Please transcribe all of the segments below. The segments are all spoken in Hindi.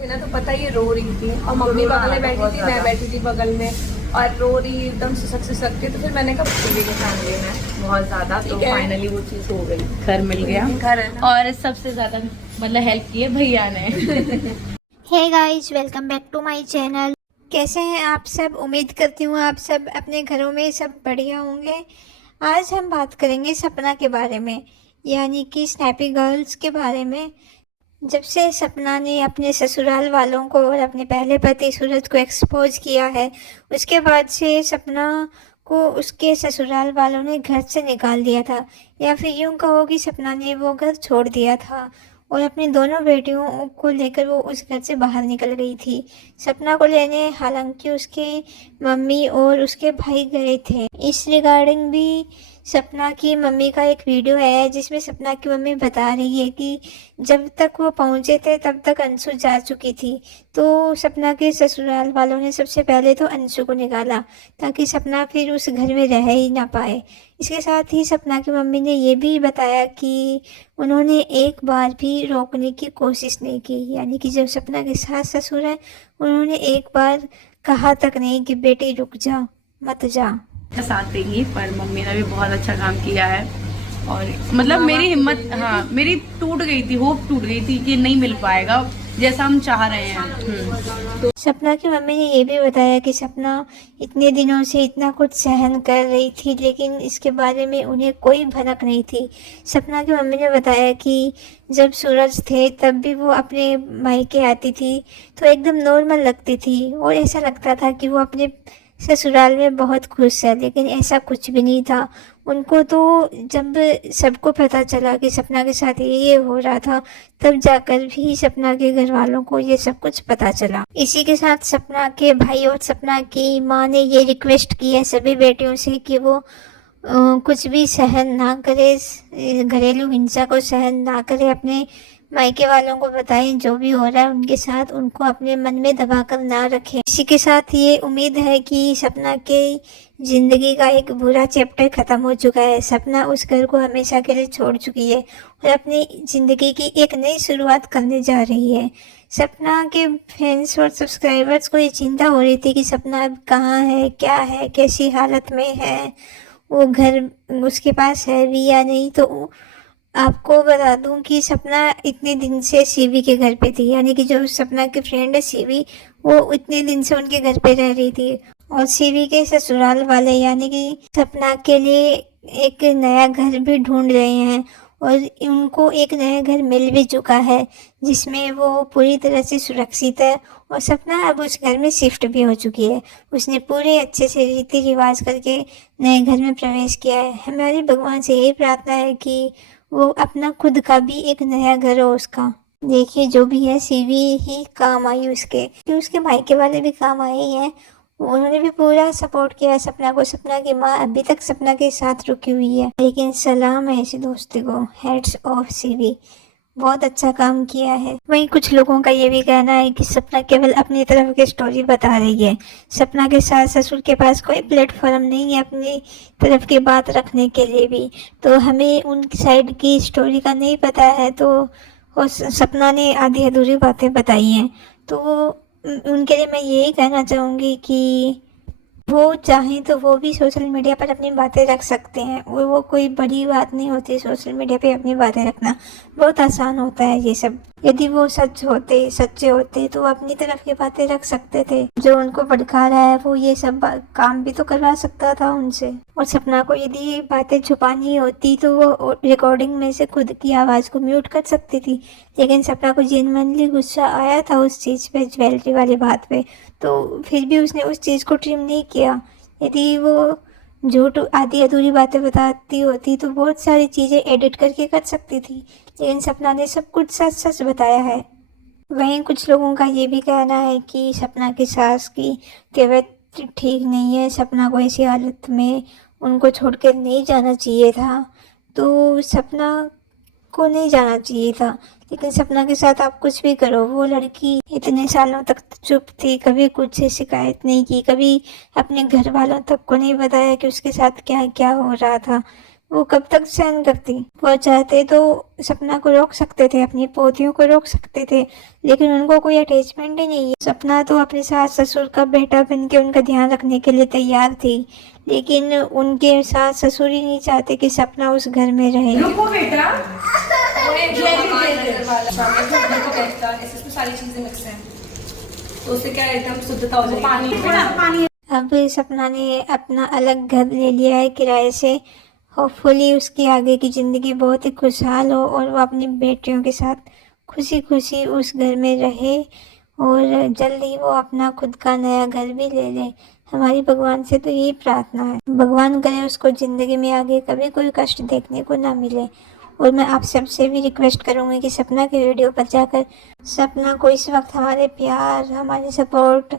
थे ना, तो पता ही रो रही थी और मम्मी बगल में बैठी थी, मैं बैठी थी बगल में और रो रही एकदम सिसक के। तो फिर मैंने कहा टीवी के साथ लेना है बहुत ज्यादा, तो फाइनली वो चीज हो गई, घर मिल गया। घर है ना। और सबसे ज्यादा मतलब हेल्प की है भैया ने। Hey guys, welcome back to my channel. कैसे हैं आप सब? उम्मीद करती हूँ आप सब अपने घरों में सब बढ़िया होंगे। आज हम बात करेंगे सपना के बारे में, यानी कि स्नैपी गर्ल्स के बारे में। जब से सपना ने अपने ससुराल वालों को और अपने पहले पति सूरज को एक्सपोज किया है, उसके बाद से सपना को उसके ससुराल वालों ने घर से निकाल दिया था, या फिर यूं कहो कि सपना ने वो घर छोड़ दिया था और अपनी दोनों बेटियों को लेकर वो उस घर से बाहर निकल गई थी। सपना को लेने हालांकि उसके मम्मी और उसके भाई गए थे। इस रिगार्डिंग भी सपना की मम्मी का एक वीडियो है जिसमें सपना की मम्मी बता रही है कि जब तक वो पहुंचे थे तब तक अंशु जा चुकी थी। तो सपना के ससुराल वालों ने सबसे पहले तो अंशु को निकाला ताकि सपना फिर उस घर में रह ही ना पाए। इसके साथ ही सपना की मम्मी ने ये भी बताया कि उन्होंने एक बार भी रोकने की कोशिश नहीं की, यानी कि जब सपना के सास ससुर है उन्होंने एक बार कहा तक नहीं कि बेटी रुक जा, मत जा। साथ देंगी, पर मम्मी ने भी बहुत अच्छा काम किया है। और मतलब मेरी हिम्मत, हाँ मेरी टूट गई थी, होप टूट गई थी कि नहीं मिल पाएगा जैसा हम चाह रहे हैं। तो सपना की मम्मी ने ये भी बताया कि सपना इतने दिनों से इतना कुछ सहन कर रही थी, लेकिन इसके बारे में उन्हें कोई भनक नहीं थी। सपना की मम्मी ने बताया कि जब सूरज थे तब भी वो अपने मायके आती थी तो एकदम नॉर्मल लगती थी और ऐसा लगता था कि वो अपने ससुराल में बहुत खुश है, लेकिन ऐसा कुछ भी नहीं था। उनको तो जब सबको पता चला कि सपना के साथ ये हो रहा था, तब जाकर भी सपना के घर वालों को ये सब कुछ पता चला। इसी के साथ सपना के भाई और सपना की माँ ने ये रिक्वेस्ट की है सभी बेटियों से कि वो कुछ भी सहन ना करे, घरेलू हिंसा को सहन ना करे, अपने मायके वालों को बताएं जो भी हो रहा है उनके साथ, उनको अपने मन में दबा कर ना रखें। इसी के साथ ये उम्मीद है कि सपना के जिंदगी का एक बुरा चैप्टर खत्म हो चुका है। सपना उस घर को हमेशा के लिए छोड़ चुकी है और अपनी जिंदगी की एक नई शुरुआत करने जा रही है। सपना के फैंस और सब्सक्राइबर्स को ये चिंता हो रही थी कि सपना अब कहाँ है, क्या है, कैसी हालत में है, वो घर उसके पास है भी या नहीं। तो आपको बता दूं कि सपना इतने दिन से सीवी के घर पे थी, यानी कि जो सपना की फ्रेंड है सीवी, वो इतने दिन से उनके घर पे रह रही थी। और सीवी के ससुराल वाले यानी कि सपना के लिए एक नया घर भी ढूंढ रहे हैं और उनको एक नया घर मिल भी चुका है जिसमें वो पूरी तरह से सुरक्षित है। और सपना अब उस घर में शिफ्ट भी हो चुकी है। उसने पूरे अच्छे से रीति रिवाज करके नए घर में प्रवेश किया है। हमारी भगवान से यही प्रार्थना है कि वो अपना खुद का भी एक नया घर हो उसका। देखिए जो भी है सीवी ही काम आई उसके, कि उसके मायके वाले भी काम आए ही हैं। उन्होंने भी पूरा सपोर्ट किया है सपना को। सपना की माँ अभी तक सपना के साथ रुकी हुई है, लेकिन सलाम है ऐसी दोस्ती को, हेड्स ऑफ सीवी, बहुत अच्छा काम किया है। वहीं कुछ लोगों का ये भी कहना है कि सपना केवल अपनी तरफ की स्टोरी बता रही है। सपना के सास ससुर के पास कोई प्लेटफॉर्म नहीं है अपनी तरफ की बात रखने के लिए भी, तो हमें उनकी साइड की स्टोरी का नहीं पता है। तो सपना ने आधी अधूरी बातें बताई हैं, तो उनके लिए मैं यही कहना चाहूँगी कि वो चाहें तो वो भी सोशल मीडिया पर अपनी बातें रख सकते हैं। वो कोई बड़ी बात नहीं होती, सोशल मीडिया पे अपनी बातें रखना बहुत आसान होता है ये सब। यदि वो सच्चे होते तो वो अपनी तरफ की बातें रख सकते थे। जो उनको भड़का रहा है वो ये सब काम भी तो करवा सकता था उनसे। और सपना को यदि ये बातें छुपानी होती तो वो रिकॉर्डिंग में से खुद की आवाज़ को म्यूट कर सकती थी, लेकिन सपना को जेन्युइनली गुस्सा आया था उस चीज़ पे, ज्वेलरी वाली बात पे, तो फिर भी उसने उस चीज़ को ट्रिम नहीं किया। यदि वो झूठ आधी अधूरी बातें बताती होती तो बहुत सारी चीज़ें एडिट करके कर सकती थी, लेकिन सपना ने सब कुछ सच सच बताया है। वहीं कुछ लोगों का ये भी कहना है कि सपना की सास की तबीयत ठीक नहीं है, सपना को ऐसी हालत में उनको छोड़ कर नहीं जाना चाहिए था। तो सपना को नहीं जाना चाहिए था, लेकिन सपना के साथ आप कुछ भी करो, वो लड़की इतने सालों तक चुप थी, कभी कुछ शिकायत नहीं की, कभी अपने घर वालों तक को नहीं बताया कि उसके साथ क्या क्या हो रहा था। वो कब तक सहन करती। वो चाहते तो सपना को रोक सकते थे, अपनी पोतियों को रोक सकते थे, लेकिन उनको कोई अटैचमेंट ही नहीं है। सपना तो अपने सास ससुर का बेटा बन के उनका ध्यान रखने के लिए तैयार थी, लेकिन उनके सास ससुर ही नहीं चाहते कि सपना उस घर में रहे। रुको बेटा, वो एक नजर वाला सामने से उधर को बैठता, इसमें सारी चीजें मिक्स हैं, तो उससे क्या एकदम शुद्धता हो जाएगी। पानी थोड़ा पानी। अब सपना ने अपना अलग घर ले लिया है किराए से। होपफुली उसकी आगे की ज़िंदगी बहुत ही खुशहाल हो और वो अपनी बेटियों के साथ खुशी खुशी उस घर में रहे और जल्दी वो अपना खुद का नया घर भी ले ले। हमारी भगवान से तो यही प्रार्थना है, भगवान करे उसको ज़िंदगी में आगे कभी कोई कष्ट देखने को ना मिले। और मैं आप सबसे भी रिक्वेस्ट करूँगी कि सपना की वीडियो पर जाकर, सपना को इस वक्त हमारे प्यार, हमारे सपोर्ट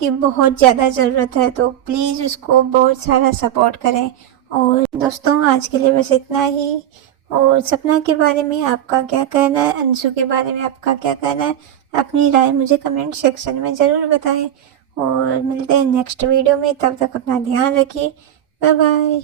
की बहुत ज़्यादा ज़रूरत है, तो प्लीज़ उसको बहुत सारा सपोर्ट करें। और दोस्तों आज के लिए बस इतना ही। और सपना के बारे में आपका क्या कहना है, अंशु के बारे में आपका क्या कहना है, अपनी राय मुझे कमेंट सेक्शन में ज़रूर बताएं। और मिलते हैं नेक्स्ट वीडियो में, तब तक अपना ध्यान रखिए। Bye bye.